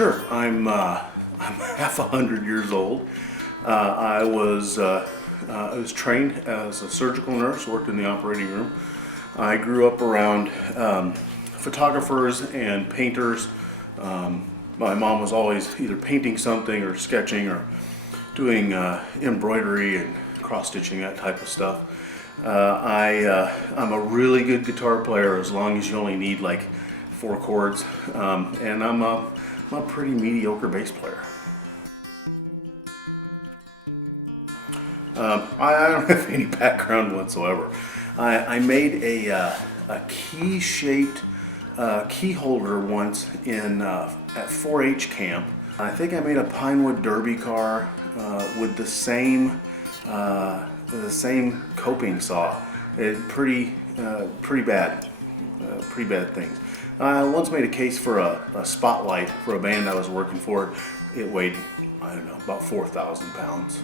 Sure, I'm half 100 years old. I was trained as a surgical nurse, worked in the operating room. I grew up around photographers and painters. My mom was always either painting something or sketching or doing embroidery and cross-stitching, that type of stuff. I'm a really good guitar player as long as you only need like 4 chords, and I'm a pretty mediocre bass player. I don't have any background whatsoever. I made a key-shaped key holder once at 4-H camp. I think I made a pinewood derby car with the same coping saw. Pretty bad things. I once made a case for a spotlight for a band I was working for. It weighed, I don't know, about 4,000 pounds.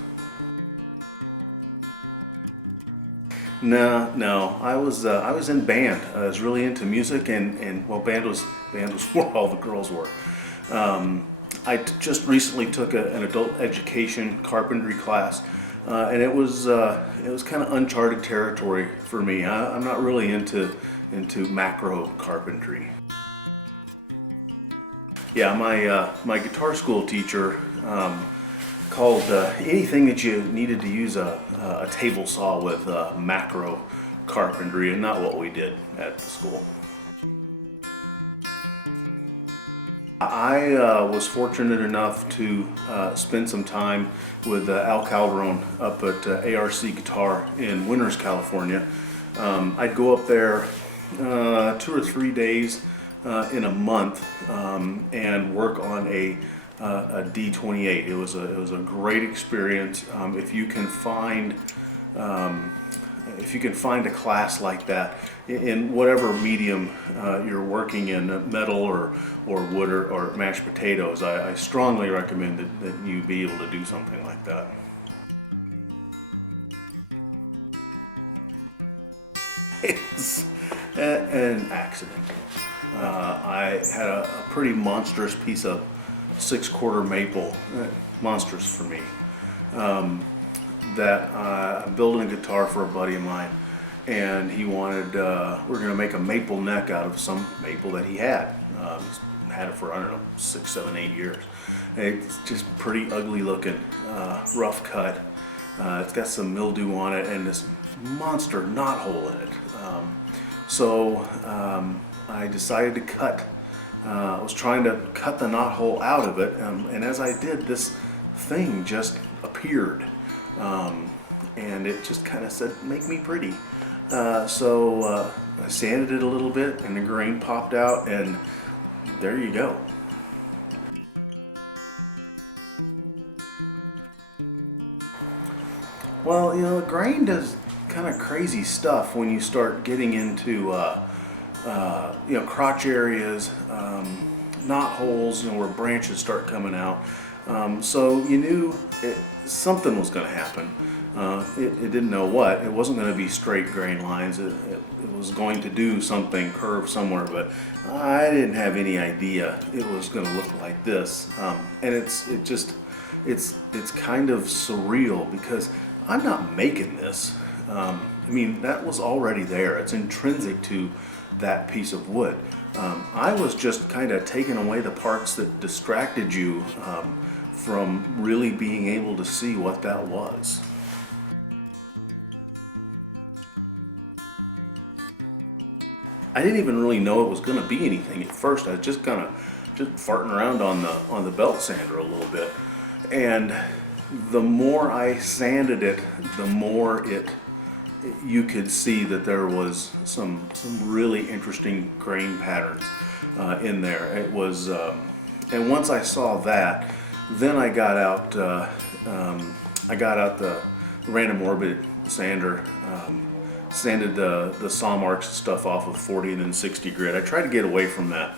No, I was in band. I was really into music, and well, band was where all the girls were. I just recently took an adult education carpentry class, and it was kind of uncharted territory for me. I'm not really into macro carpentry. Yeah, my guitar school teacher called anything that you needed to use a table saw with macro carpentry, and not what we did at school. I was fortunate enough to spend some time with Al Calderon up at ARC Guitar in Winters, California. I'd go up there 2 or 3 days in a month and work on a D28. It was a great experience. If you can find a class like that in whatever medium you're working in, metal or wood or mashed potatoes, I strongly recommend that you be able to do something like that. It's an accident. I had a pretty monstrous piece of 6/4 maple, monstrous for me, that building a guitar for a buddy of mine, and he wanted, we're going to make a maple neck out of some maple that he had. Had it for, I don't know, 6, 7, 8 years. It's just pretty ugly looking, rough cut. It's got some mildew on it and this monster knot hole in it. So I decided to cut. I was trying to cut the knot hole out of it, and as I did, this thing just appeared, and it just kind of said, "Make me pretty." So I sanded it a little bit, and the grain popped out, and there you go. Well, the grain does kind of crazy stuff when you start getting into crotch areas, knot holes, where branches start coming out. So you knew something was going to happen. It didn't know what. It wasn't going to be straight grain lines. It was going to do something curved somewhere, but I didn't have any idea it was going to look like this. And it's kind of surreal because I'm not making this. That was already there. It's intrinsic to that piece of wood. I was just kind of taking away the parts that distracted you from really being able to see what that was. I didn't even really know it was going to be anything at first. I was just kind of farting around on the belt sander a little bit, and the more I sanded it, the more you could see that there was some really interesting grain patterns in there. It was, and once I saw that, then I got out the random orbit sander, sanded the saw marks and stuff off with 40 and then 60 grit. I tried to get away from that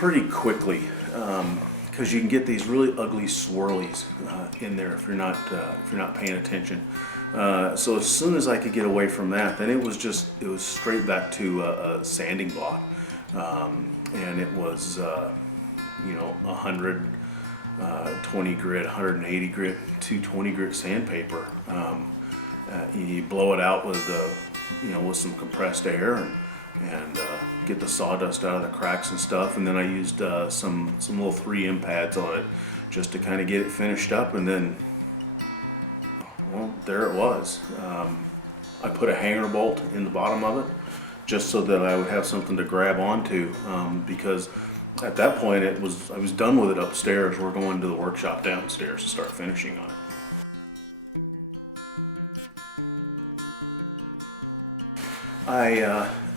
pretty quickly because you can get these really ugly swirlies in there if you're not paying attention. So as soon as I could get away from that, then it was straight back to a sanding block, and it was 120 grit, 180 grit, 220 grit sandpaper. You blow it out with with some compressed air and get the sawdust out of the cracks and stuff. And then I used some little 3M pads on it just to kind of get it finished up. And then, well, there it was. I put a hanger bolt in the bottom of it just so that I would have something to grab onto, because at that point I was done with it upstairs. We're going to the workshop downstairs to start finishing on it.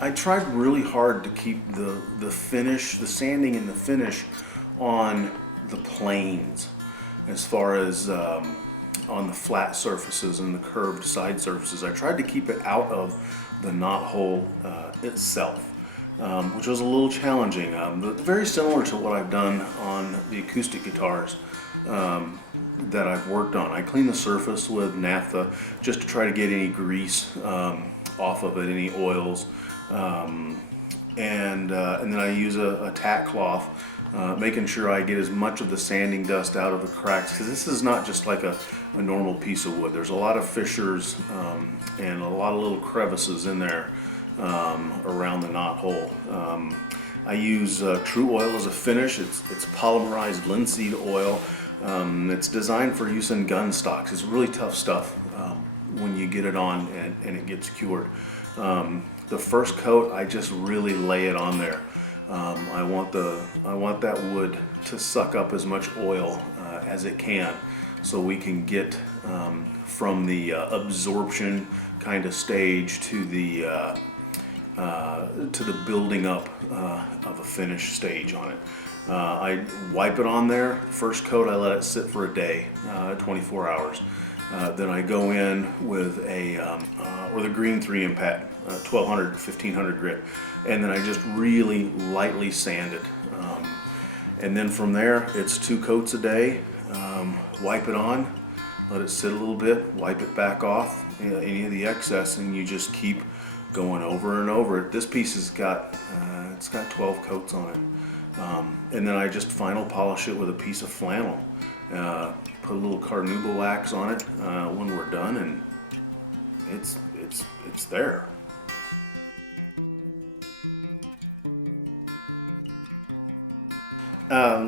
I tried really hard to keep the finish, the sanding and the finish on the planes, as far as on the flat surfaces and the curved side surfaces. I tried to keep it out of the knot hole itself, which was a little challenging, but very similar to what I've done on the acoustic guitars that I've worked on. I clean the surface with naphtha just to try to get any grease off of it, any oils, and then I use a tack cloth, making sure I get as much of the sanding dust out of the cracks, because this is not just like a normal piece of wood. There's a lot of fissures and a lot of little crevices in there around the knot hole. I use tru-oil as a finish. It's polymerized linseed oil. It's designed for use in gun stocks. It's really tough stuff when you get it on and it gets cured. The first coat, I just really lay it on there. I want that wood to suck up as much oil as it can, so we can get from the absorption kind of stage to the building up of a finished stage on it. I wipe it on there. The first coat, I let it sit for a day, 24 hours. Then I go in with a green 3M pad, 1200, 1500 grit, and then I just really lightly sand it. And then from there, it's 2 coats a day. Wipe it on, let it sit a little bit, wipe it back off, any of the excess, and you just keep going over and over. This piece has got 12 coats on it. And then I just final polish it with a piece of flannel. Put a little carnauba wax on it when we're done, and it's there.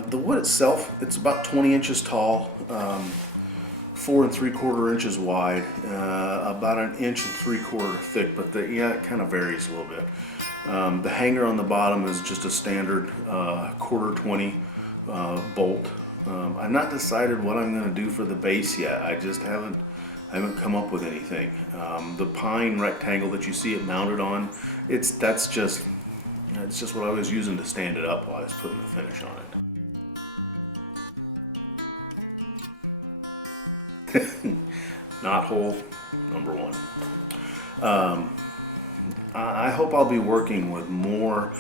The wood itself, it's about 20 inches tall, 4 3/4 inches wide, about 1 3/4 inch thick, but it kind of varies a little bit. The hanger on the bottom is just a standard 1/4 20 bolt. I've not decided what I'm going to do for the base yet. I just haven't come up with anything. The pine rectangle that you see it mounted on, that's just what I was using to stand it up while I was putting the finish on it. Knot hole number 1. I hope I'll be working with more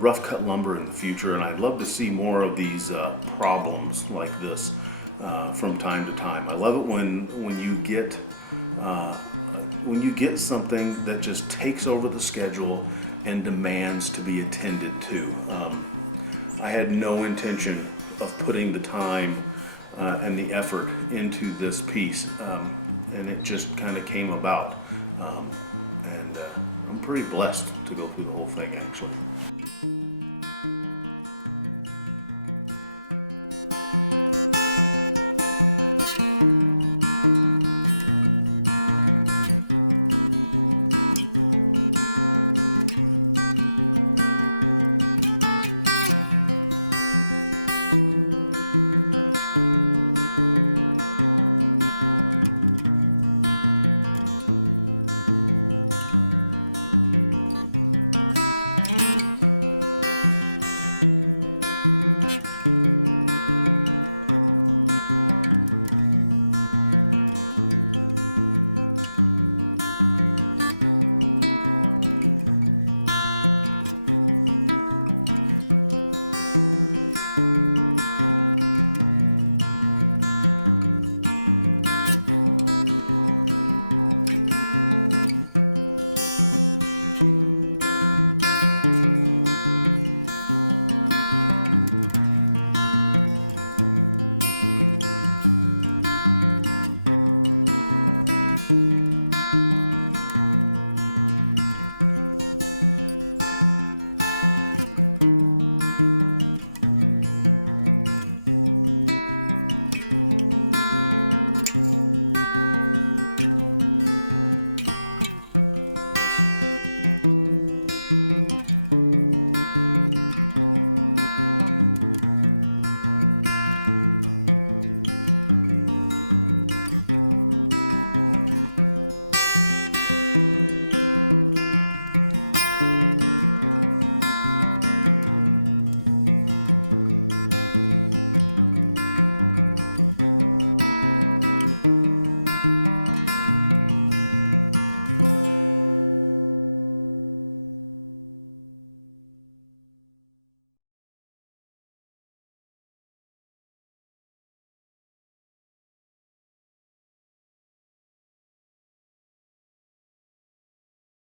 rough cut lumber in the future, and I'd love to see more of these problems like this from time to time. I love it when you get something that just takes over the schedule and demands to be attended to. I had no intention of putting the time and the effort into this piece, and it just kind of came about. I'm pretty blessed to go through the whole thing, actually.